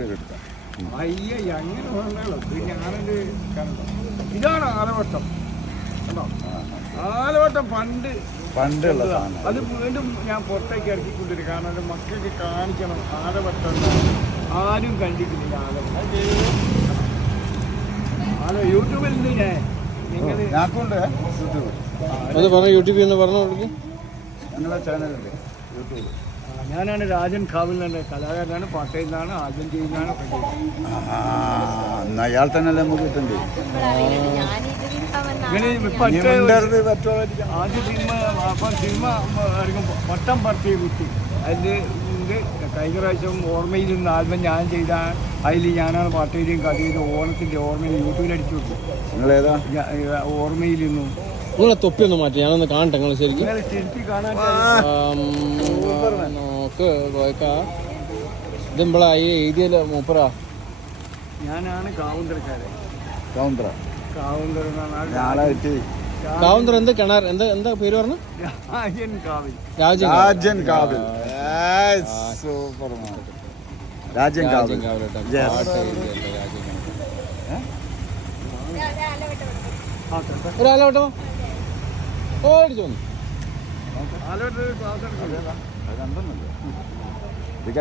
പേരെടുക്കാം. അയ്യ അങ്ങനെ വേണ്ടല്ലോ. ഞാനൊരു കണ്ടോ, ഇതാണ് ആലവട്ടം കണ്ടോ. ആലവട്ടം പണ്ടുള്ള സാധനം. അത് വീണ്ടും ഞാൻ പുറത്തേക്ക് ഇറക്കിക്കൊണ്ടിരിക്കും. കാരണം അത് മക്കൾക്ക് കാണിക്കണം. ആലവട്ടം ആരും കണ്ടിട്ടില്ല. യൂട്യൂബിൽ ഉണ്ട്. നിങ്ങൾ ഞാക്കുണ്ട് യൂട്യൂബ്. അത് പറഞ്ഞു യൂട്യൂബിൽ നിന്ന് പറഞ്ഞു ഞങ്ങളെ ചാനലുണ്ട് യൂട്യൂബ്. ഞാനാണ് രാജൻ കാവിലിൻ്റെ കലാകാരനാണ്. പാട്ടയിലാണ്, ആദ്യം ചെയ്യുന്നതാണ്. അയാൾ തന്നെ നമുക്ക് കിട്ടണ്ടേ. ആദ്യ സിനിമ അപ്പം സിനിമ ഇറങ്ങുമ്പോൾ വട്ടം പറത്തിയ കുട്ടി അതിൻ്റെ ഇത് കഴിഞ്ഞ പ്രാവശ്യം ഓർമ്മയിൽ നിന്ന് ആൽബം ഞാൻ ചെയ്ത അതിൽ ഞാനാണ് പാട്ട് ചെയ്തും കഥ ചെയ്ത് ഓണത്തിൻ്റെ ഓർമ്മയിൽ യൂട്യൂബിൽ അടിച്ചു കൊടുത്തു. നിങ്ങളേതാ ഓർമ്മയിൽ നിന്നു. നിങ്ങളെ തൊപ്പി ഒന്ന് മാറ്റി ഞാനൊന്ന് കാണട്ടെ. നിങ്ങൾ ശരിക്കും ശരിക്കും കാണാൻ നോക്ക് പോയേക്കാ. ഇതെമ്പളായി എഴുതിയല്ല മൂപ്പറാ. ഞാനാണ് കാവുന്തരക്കാരൻ. കൗണ്ടറ കാവുന്തര ഞാളായിട്ട് കാവുന്തർ എന്ത് കിണർ എന്താ പേര് പറഞ്ഞു? രാജൻ കാവിൽ. രാജൻ കാവിൽ. സൂപ്പർ രാജൻ കാവിൽ. ഒരാലോട്ടോ ഓടിച്ചു വന്നു. ആലോട്ട് ക്ലാസ് എടുക്കുന്നത് അത് കണ്ടെന്നല്ലേ.